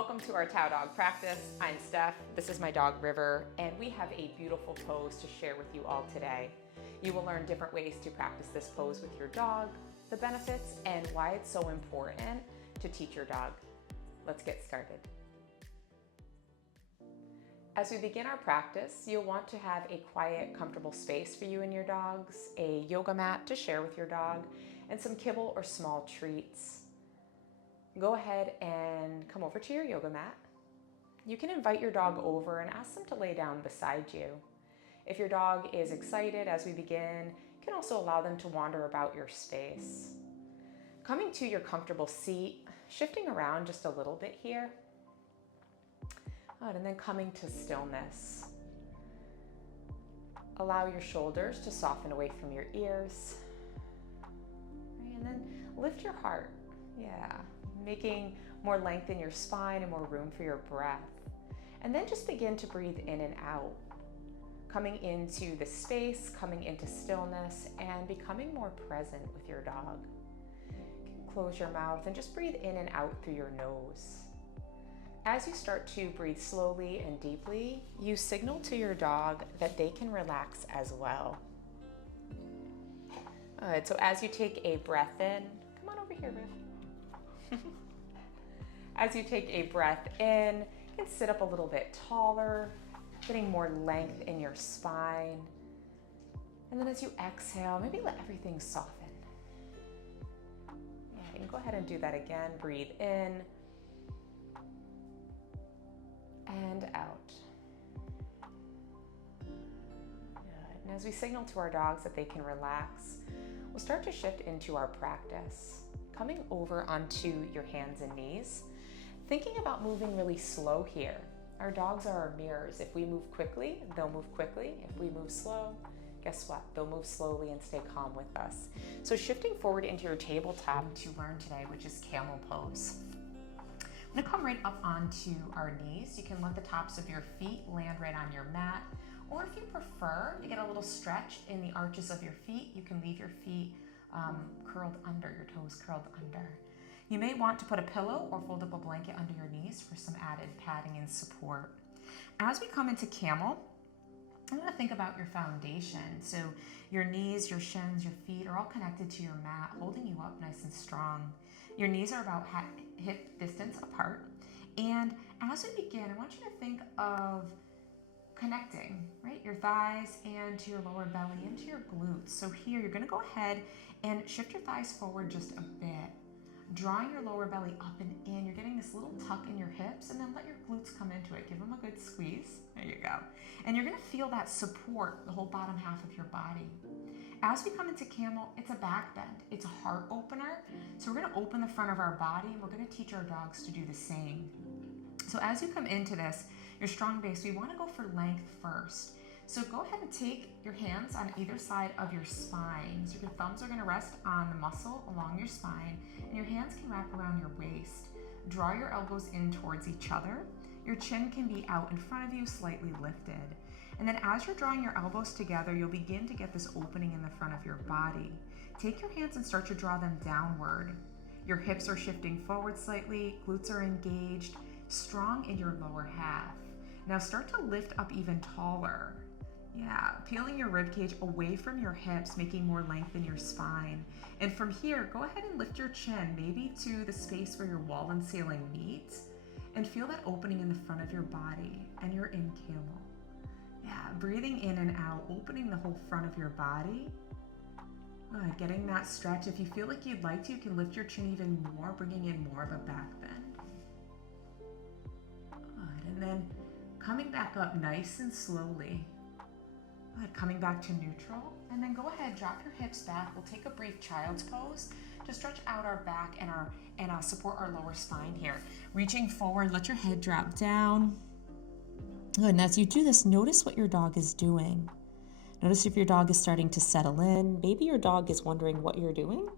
Welcome to our TAO dog practice. I'm Steph, this is my dog River, and we have a beautiful pose to share with you all today. You will learn different ways to practice this pose with your dog, the benefits, and why it's so important to teach your dog. Let's get started. As we begin our practice, you'll want to have a quiet, comfortable space for you and your dogs, a yoga mat to share with your dog, and some kibble or small treats. Go ahead and come over to your yoga mat. You can invite your dog over and ask them to lay down beside you. If your dog is excited as we begin, you can also allow them to wander about your space. Coming to your comfortable seat, shifting around just a little bit here. Good, and then coming to stillness. Allow your shoulders to soften away from your ears. Right, and then lift your heart. Yeah. Making more length in your spine and more room for your breath. And then just begin to breathe in and out, coming into the space, coming into stillness, and becoming more present with your dog. You can close your mouth and just breathe in and out through your nose. As you start to breathe slowly and deeply, you signal to your dog that they can relax as well. Good, so as you take a breath in, come on over here, Riff. As you take a breath in, you can sit up a little bit taller, getting more length in your spine. And then as you exhale, maybe let everything soften. Yeah, you can go ahead and do that again. Breathe in and out. Good. And as we signal to our dogs that they can relax, we'll start to shift into our practice. Coming over onto your hands and knees, thinking about moving really slow here. Our dogs are our mirrors. If we move quickly, they'll move quickly. If we move slow, guess what? They'll move slowly and stay calm with us. So shifting forward into your tabletop to learn today, which is Camel Pose. I'm gonna come right up onto our knees. You can let the tops of your feet land right on your mat, or if you prefer to get a little stretch in the arches of your feet, you can leave your feet curled under, your toes curled under. You may want to put a pillow or fold up a blanket under your knees for some added padding and support. As we come into camel, I'm going to think about your foundation. So your knees, your shins, your feet are all connected to your mat, holding you up nice and strong. Your knees are about hip distance apart. And as we begin, I want you to think of connecting, right? Your thighs and to your lower belly into your glutes. So here you're going to go ahead and shift your thighs forward just a bit, drawing your lower belly up and in. You're getting this little tuck in your hips, and then let your glutes come into it. Give them a good squeeze. There you go. And you're going to feel that support the whole bottom half of your body. As we come into camel, it's a back bend. It's a heart opener. So we're going to open the front of our body, and we're going to teach our dogs to do the same. So as you come into this, your strong base, we want to go for length first. So go ahead and take your hands on either side of your spine. So your thumbs are going to rest on the muscle along your spine, and your hands can wrap around your waist. Draw your elbows in towards each other. Your chin can be out in front of you, slightly lifted. And then as you're drawing your elbows together, you'll begin to get this opening in the front of your body. Take your hands and start to draw them downward. Your hips are shifting forward slightly, glutes are engaged, strong in your lower half. Now start to lift up even taller. Yeah, peeling your ribcage away from your hips, making more length in your spine. And from here, go ahead and lift your chin, maybe to the space where your wall and ceiling meet, and feel that opening in the front of your body, and you're in camel. Yeah, breathing in and out, opening the whole front of your body. Getting that stretch. If you feel like you'd like to, you can lift your chin even more, bringing in more of a back bend. Good, and then coming back up nice and slowly. Good, coming back to neutral, and then go ahead, drop your hips back. We'll take a brief child's pose to stretch out our back and support our lower spine here. Reaching forward, let your head drop down. Good, and as you do this, notice what your dog is doing. Notice if your dog is starting to settle in. Maybe your dog is wondering what you're doing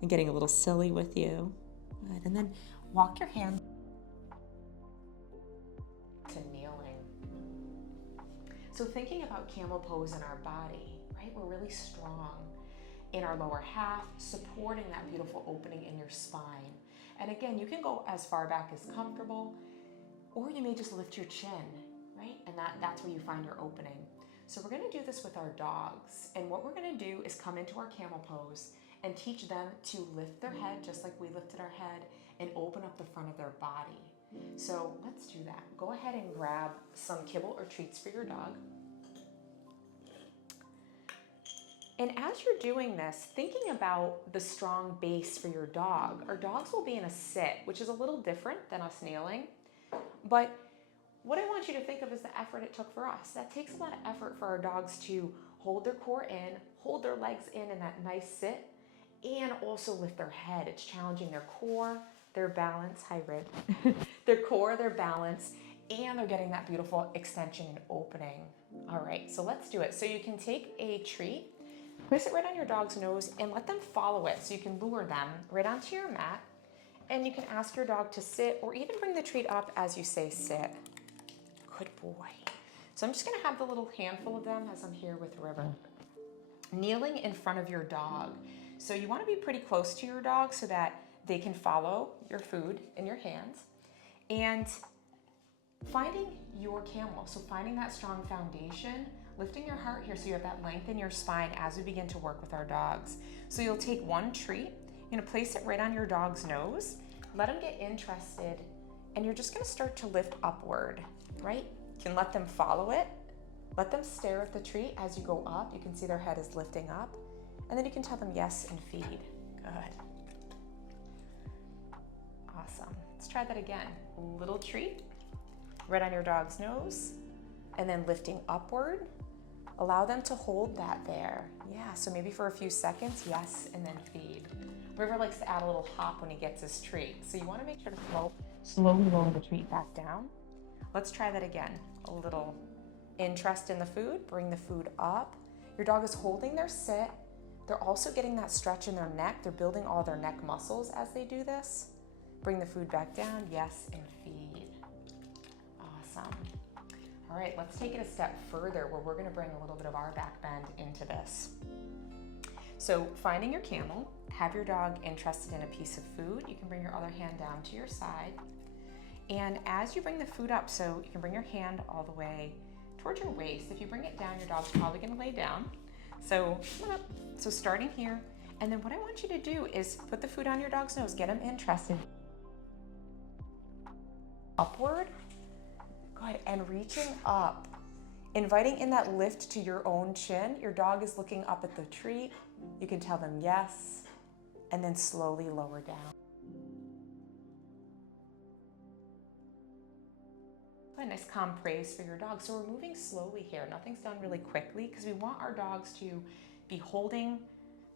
and getting a little silly with you. Good, and then walk your hand to kneeling. So thinking about camel pose in our body, right? We're really strong in our lower half, supporting that beautiful opening in your spine. And again, you can go as far back as comfortable. Or you may just lift your chin, right? And that's where you find your opening. So we're gonna do this with our dogs. And what we're gonna do is come into our camel pose and teach them to lift their head just like we lifted our head and open up the front of their body. So let's do that. Go ahead and grab some kibble or treats for your dog. And as you're doing this, thinking about the strong base for your dog. Our dogs will be in a sit, which is a little different than us kneeling. But what I want you to think of is the effort it took for us. That takes a lot of effort for our dogs to hold their core in, hold their legs in that nice sit, and also lift their head. It's challenging their core, their balance, hi Red, their core, their balance, and they're getting that beautiful extension and opening. All right, so let's do it. So you can take a treat, place it right on your dog's nose and let them follow it. So you can lure them right onto your mat, and you can ask your dog to sit or even bring the treat up as you say sit. Good boy. So I'm just gonna have the little handful of them as I'm here with River. Kneeling in front of your dog. So you wanna be pretty close to your dog so that they can follow your food in your hands. And finding your camel, so finding that strong foundation, lifting your heart here so you have that length in your spine as we begin to work with our dogs. So you'll take one treat, you're gonna place it right on your dog's nose, let them get interested, and you're just gonna start to lift upward, right? You can let them follow it, let them stare at the treat as you go up. You can see their head is lifting up, and then you can tell them yes and feed. Good. Awesome. Let's try that again. Little treat, right on your dog's nose, and then lifting upward. Allow them to hold that there. Yeah, so maybe for a few seconds, yes, and then feed. River likes to add a little hop when he gets his treat. So you wanna make sure to slowly roll the treat back down. Let's try that again. A little interest in the food, bring the food up. Your dog is holding their sit. They're also getting that stretch in their neck. They're building all their neck muscles as they do this. Bring the food back down, yes, and feed. Awesome. All right, let's take it a step further where we're gonna bring a little bit of our back bend into this. So finding your camel, have your dog interested in a piece of food. You can bring your other hand down to your side. And as you bring the food up, so you can bring your hand all the way towards your waist. If you bring it down, your dog's probably gonna lay down. So come on up. So starting here, and then what I want you to do is put the food on your dog's nose, get them interested. Upward, good, and reaching up. Inviting in that lift to your own chin. Your dog is looking up at the treat. You can tell them yes, and then slowly lower down. A nice calm praise for your dog. So we're moving slowly here. Nothing's done really quickly because we want our dogs to be holding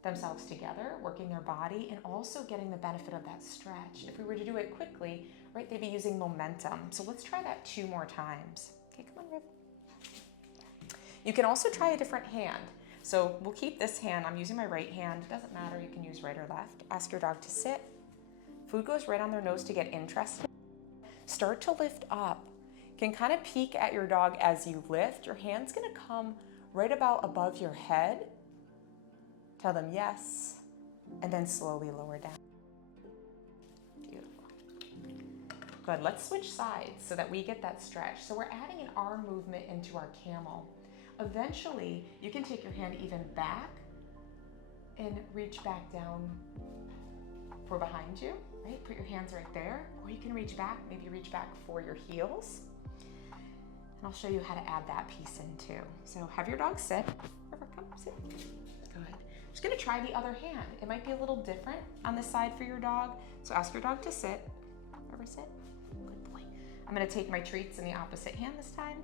themselves together, working their body, and also getting the benefit of that stretch. If we were to do it quickly, right, they'd be using momentum. So let's try that 2 more times. Okay, come on, Riv. You can also try a different hand. So we'll keep this hand. I'm using my right hand. It doesn't matter, you can use right or left. Ask your dog to sit. Food goes right on their nose to get interested. Start to lift up. You can kind of peek at your dog as you lift. Your hand's gonna come right about above your head. Tell them yes, and then slowly lower down. Beautiful. Good, let's switch sides so that we get that stretch. So we're adding an arm movement into our camel. Eventually, you can take your hand even back and reach back down for behind you, right? Put your hands right there, or you can reach back, maybe reach back for your heels. And I'll show you how to add that piece in too. So have your dog sit. River, come sit. Good. Just gonna try the other hand. It might be a little different on this side for your dog. So ask your dog to sit. River, sit. Good boy. I'm gonna take my treats in the opposite hand this time.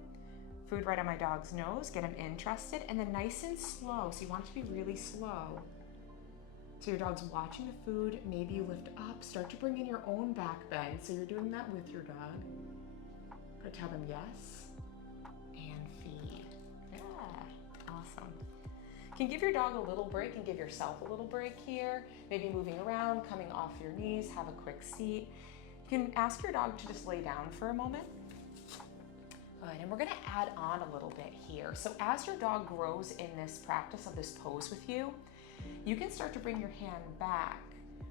Food right on my dog's nose, get him interested, and then nice and slow. So you want it to be really slow. So your dog's watching the food, maybe you lift up, start to bring in your own back bend. So you're doing that with your dog. Go tell them yes, and feed. Yeah, awesome. You can give your dog a little break and give yourself a little break here. Maybe moving around, coming off your knees, have a quick seat. You can ask your dog to just lay down for a moment. Good, and we're gonna add on a little bit here. So as your dog grows in this practice of this pose with you, you can start to bring your hand back,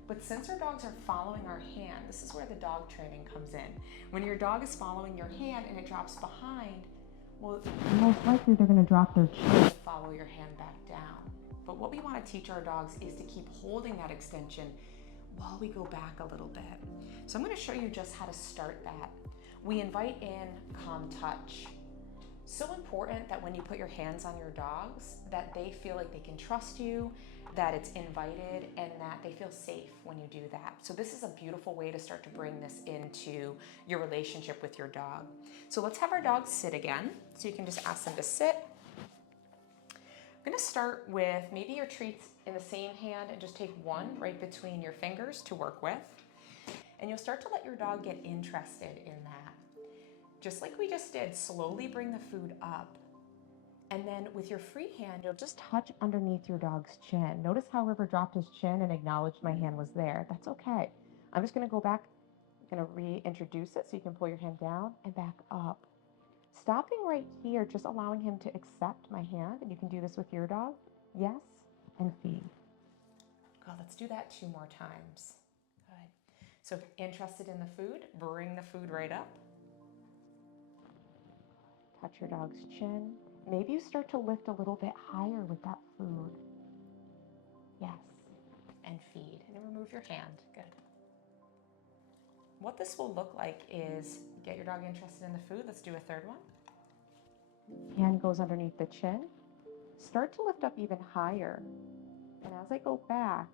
But since our dogs are following our hand, this is where the dog training comes in. When your dog is following your hand and it drops behind, well, most likely they're going to drop their chin to follow your hand back down. But what we want to teach our dogs is to keep holding that extension while we go back a little bit. So I'm going to show you just how to start that. We invite in calm touch. So important that when you put your hands on your dogs, that they feel like they can trust you, that it's invited, and that they feel safe when you do that. So this is a beautiful way to start to bring this into your relationship with your dog. So let's have our dogs sit again. So you can just ask them to sit. I'm gonna start with maybe your treats in the same hand and just take one right between your fingers to work with. And you'll start to let your dog get interested in that. Just like we just did, slowly bring the food up. And then with your free hand, you'll just touch underneath your dog's chin. Notice how River dropped his chin and acknowledged my hand was there. That's okay. I'm just gonna go back, I'm gonna reintroduce it so you can pull your hand down and back up. Stopping right here, just allowing him to accept my hand, and you can do this with your dog. Yes, and feed. Good, let's do that 2 more times. Good. So interested in the food, bring the food right up. Touch your dog's chin. Maybe you start to lift a little bit higher with that food. Yes, and feed, and remove your hand. Good. What this will look like is get your dog interested in the food. Let's do a third one. Hand goes underneath the chin. Start to lift up even higher. And as I go back,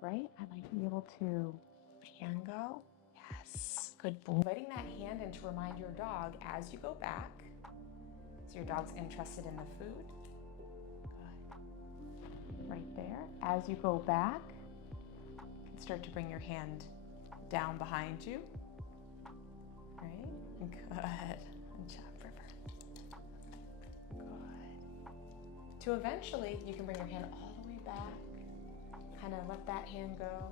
right, I might be able to hand go. Yes, good boy. Inviting that hand in to remind your dog as you go back. So your dog's interested in the food. Good. Right there. As you go back, start to bring your hand down behind you. Right? Good. Good job, River. Good. To eventually, you can bring your hand all the way back, kind of let that hand go,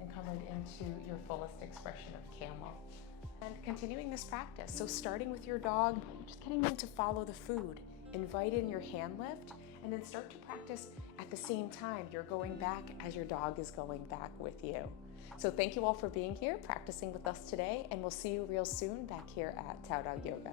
and come right into your fullest expression of camel. And continuing this practice. So starting with your dog, just getting them to follow the food. Invite in your hand lift, and then start to practice at the same time. You're going back as your dog is going back with you. So thank you all for being here, practicing with us today, and we'll see you real soon back here at TAO Dog Yoga.